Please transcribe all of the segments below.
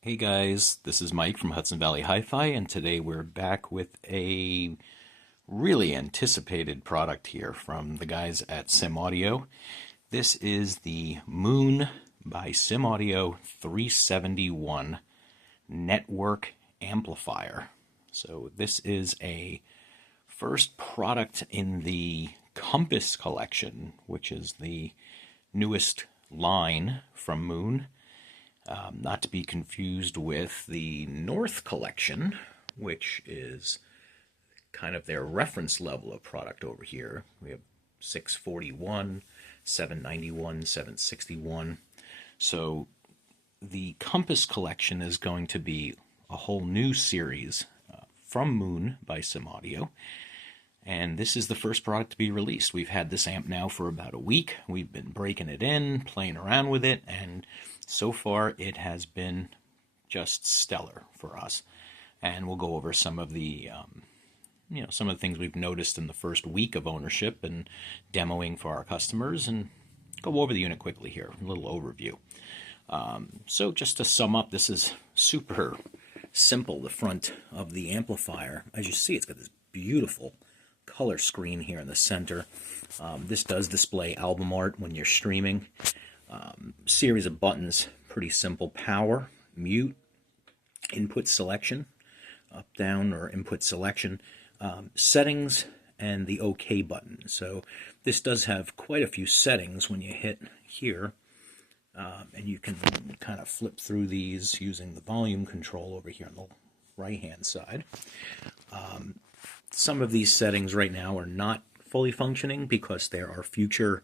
Hey guys, this is Mike from Hudson Valley Hi-Fi, and today we're back with a really anticipated product here from the guys at Sim Audio. This is the Moon by Sim Audio 371 Network Amplifier. So this is a first product in the Compass collection, which is the newest line from Moon. Not to be confused with the North Collection, which is kind of their reference level of product over here. We have 641, 791, 761. So the Compass Collection is going to be a whole new series from Moon by Sim Audio. And this is the first product to be released. We've had this amp now for about a week. We've been breaking it in, playing around with it, and so far it has been just stellar for us. And we'll go over some of the some of the things we've noticed in the first week of ownership and demoing for our customers, and go over the unit quickly here, a little overview. So just to sum up, this is super simple. The front of the amplifier, as you see, it's got this beautiful color screen here in the center. This does display album art when you're streaming. Series of buttons, pretty simple: power, mute, input selection, up, down, or input selection, settings, and the OK button. So this does have quite a few settings when you hit here, and you can kind of flip through these using the volume control over here on the right hand side. Some of these settings right now are not fully functioning because there are future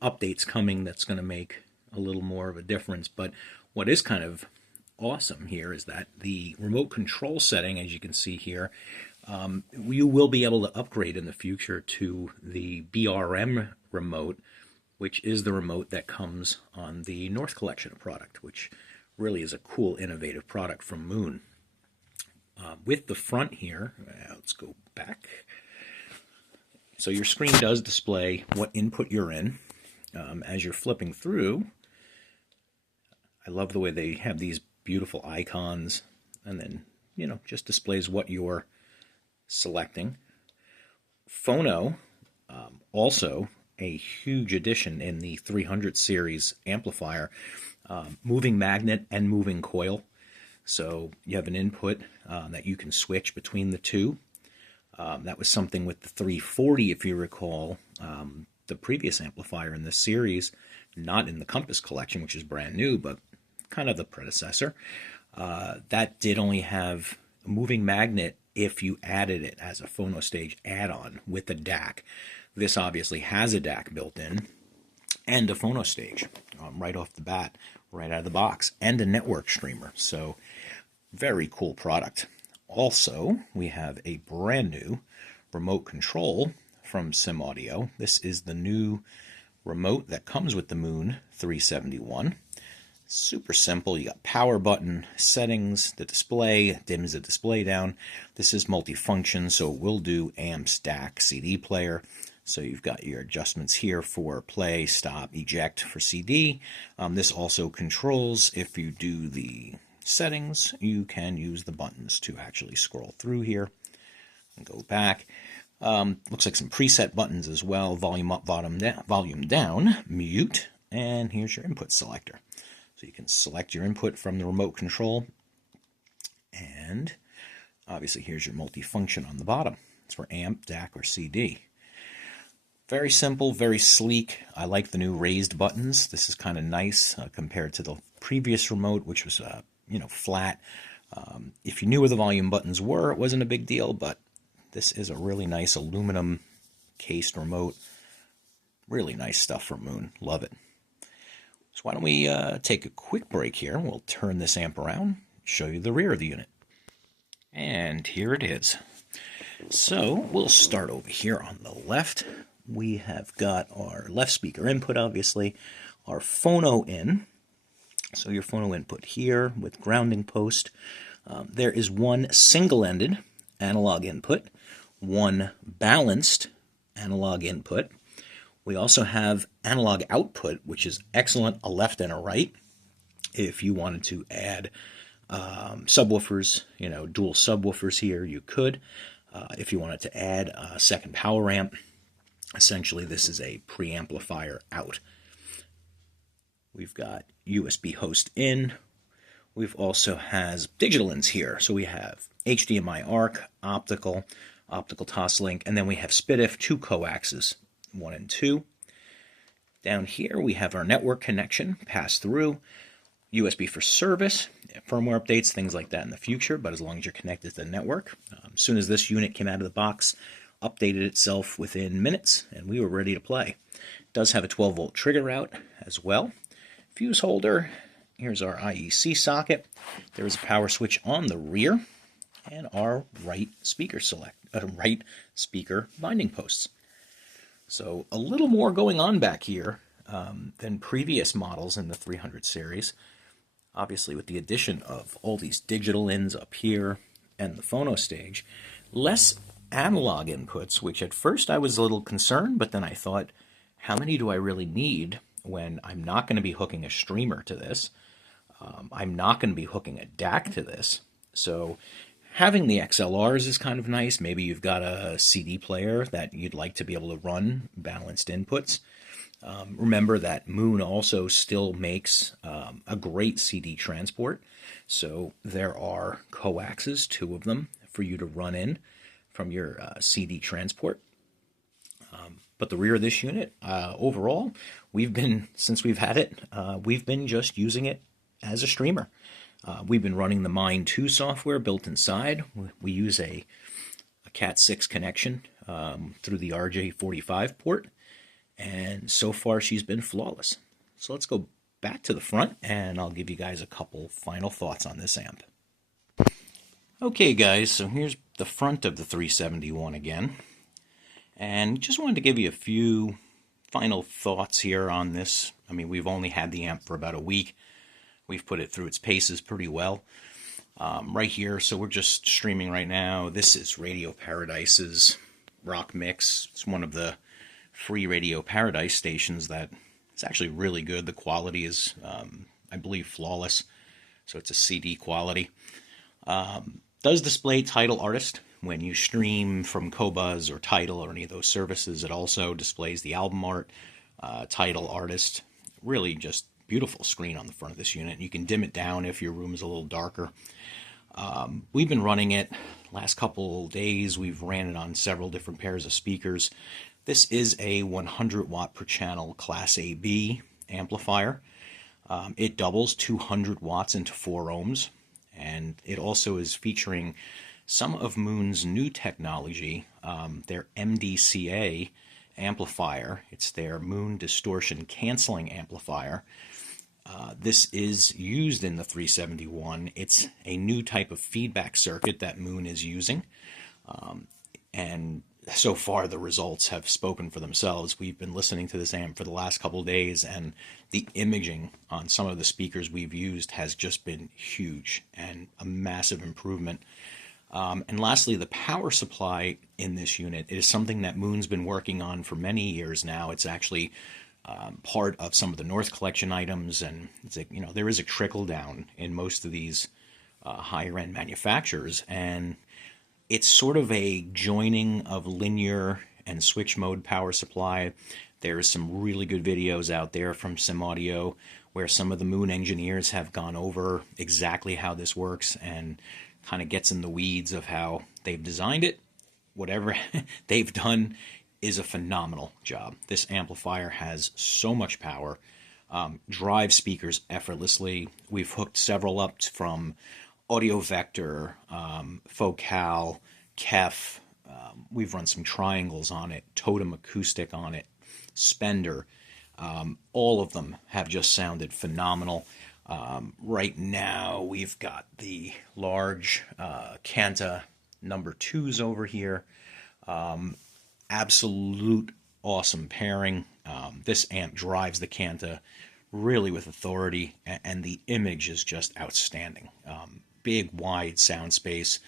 updates coming that's going to make a little more of a difference. But what is kind of awesome here is that the remote control setting, as you can see here, you will be able to upgrade in the future to the BRM remote, which is the remote that comes on the North Collection product, which really is a cool, innovative product from Moon. With the front here, let's go back. So your screen does display what input you're in. As you're flipping through, I love the way they have these beautiful icons, and then, just displays what you're selecting. Phono, also a huge addition in the 300 series amplifier, moving magnet and moving coil. So you have an input that you can switch between the two. That was something with the 340, if you recall, the previous amplifier in this series, not in the Compass collection, which is brand new, but kind of the predecessor. That did only have a moving magnet if you added it as a PhonoStage add-on with a DAC. This obviously has a DAC built in and a PhonoStage right off the bat, right out of the box, and a network streamer. So very cool product. Also, we have a brand new remote control from Sim Audio. This is the new remote that comes with the Moon 371. Super simple. You got power button, settings, the display, dims the display down. This is multifunction, so it will do amp, DAC, CD player. So you've got your adjustments here for play, stop, eject for CD. This also controls, if you do the settings, you can use the buttons to actually scroll through here and go back. Looks like some preset buttons as well: volume up, volume down, mute, and here's your input selector. So you can select your input from the remote control, and obviously here's your multifunction on the bottom. It's for amp, DAC, or CD. Very simple, very sleek. I like the new raised buttons. This is kind of nice compared to the previous remote, which was flat. If you knew where the volume buttons were, it wasn't a big deal, but this is a really nice aluminum cased remote. Really nice stuff from Moon. Love it. So why don't we take a quick break here. We'll turn this amp around, show you the rear of the unit. And here it is. So we'll start over here on the left. We have got our left speaker input, obviously, our phono in. So your phono input here with grounding post. There is one single-ended analog input, one balanced analog input. We also have analog output, which is excellent, a left and a right. If you wanted to add subwoofers, dual subwoofers here, you could. If you wanted to add a second power amp, essentially this is a preamplifier out. We've got USB host in. We've also has digital ins here. So we have HDMI ARC, optical Toslink, and then we have SPDIF, 2 coaxes, 1 and 2. Down here we have our network connection, pass through, USB for service, firmware updates, things like that in the future, but as long as you're connected to the network. As soon as this unit came out of the box, updated itself within minutes, and we were ready to play. It does have a 12-volt trigger route as well. Fuse holder, here's our IEC socket. There is a power switch on the rear, and our right speaker binding posts. So a little more going on back here than previous models in the 300 series. Obviously, with the addition of all these digital ins up here and the phono stage, less analog inputs, which at first I was a little concerned, but then I thought, how many do I really need when I'm not going to be hooking a streamer to this? I'm not going to be hooking a DAC to this. So having the XLRs is kind of nice. Maybe you've got a CD player that you'd like to be able to run balanced inputs. Remember that Moon also still makes a great CD transport. So there are coaxes, 2 of them, for you to run in from your CD transport. But the rear of this unit, overall, since we've had it, we've been just using it as a streamer. We've been running the Mind 2 software built inside. We use a Cat6 connection through the RJ45 port, and so far she's been flawless. So let's go back to the front, and I'll give you guys a couple final thoughts on this amp. Okay guys, so here's the front of the 371 again. And just wanted to give you a few final thoughts here on this. I mean, we've only had the amp for about a week. We've put it through its paces pretty well. Right here, so we're just streaming right now. This is Radio Paradise's Rock Mix. It's one of the free Radio Paradise stations that it's actually really good. The quality is, I believe, flawless. So it's a CD quality. Does display title artist. When you stream from Qobuz or Tidal or any of those services, it also displays the album art, title, artist. Really just beautiful screen on the front of this unit. You can dim it down if your room is a little darker. We've been running it last couple days. We've ran it on several different pairs of speakers. This is a 100 watt per channel Class AB amplifier. It doubles 200 watts into 4 ohms. And it also is featuring some of Moon's new technology, their MDCA amplifier. It's their Moon Distortion Canceling Amplifier. This is used in the 371. It's a new type of feedback circuit that Moon is using. And so far the results have spoken for themselves. We've been listening to this amp for the last couple of days, and the imaging on some of the speakers we've used has just been huge and a massive improvement. And lastly, the power supply in this unit is something that Moon's been working on for many years now. It's actually part of some of the North Collection items, and it's there is a trickle down in most of these higher end manufacturers, and it's sort of a joining of linear and switch mode power supply. There's some really good videos out there from SimAudio where some of the Moon engineers have gone over exactly how this works and kind of gets in the weeds of how they've designed it. Whatever they've done is a phenomenal job. This amplifier has so much power, drives speakers effortlessly. We've hooked several up from Audio Vector, Focal, Kef. We've run some triangles on it, Totem Acoustic on it, Spender. All of them have just sounded phenomenal. Right now we've got the large Kanta number 2s over here. Absolute awesome pairing. This amp drives the Kanta really with authority, and the image is just outstanding. Big, wide sound space.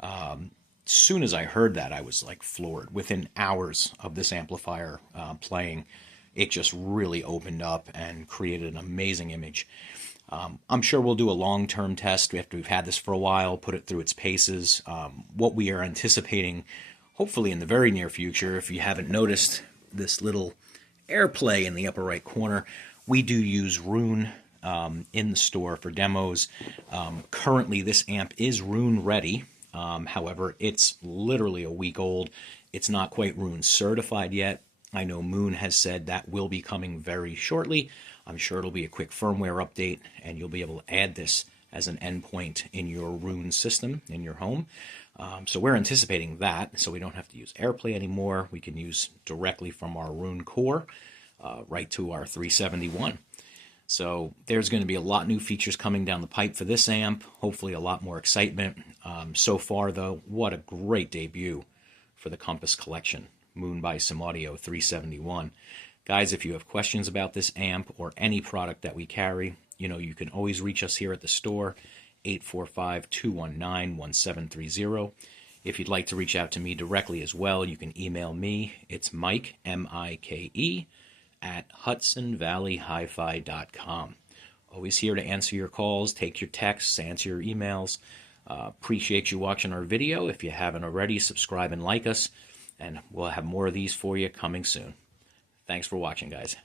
As soon as I heard that, I was like floored. Within hours of this amplifier playing, it just really opened up and created an amazing image. I'm sure we'll do a long-term test after we've had this for a while, put it through its paces. What we are anticipating, hopefully in the very near future, if you haven't noticed this little AirPlay in the upper right corner, we do use Roon in the store for demos. Currently, this amp is Roon ready. However, it's literally a week old. It's not quite Roon certified yet. I know Moon has said that will be coming very shortly. I'm sure it'll be a quick firmware update, and you'll be able to add this as an endpoint in your Roon system in your home. So we're anticipating that, so we don't have to use AirPlay anymore. We can use directly from our Roon core right to our 371. So there's going to be a lot new features coming down the pipe for this amp, hopefully a lot more excitement. So far, though, what a great debut for the Compass Collection, Moon by SimAudio 371. Guys, if you have questions about this amp or any product that we carry, you can always reach us here at the store, 845-219-1730. If you'd like to reach out to me directly as well, you can email me. It's Mike, M-I-K-E, at HudsonValleyHiFi.com. Always here to answer your calls, take your texts, answer your emails. Appreciate you watching our video. If you haven't already, subscribe and like us, and we'll have more of these for you coming soon. Thanks for watching, guys.